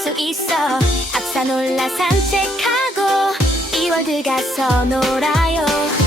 수 있어. 앞산 올라 산책하고 이월드 가서 놀아요.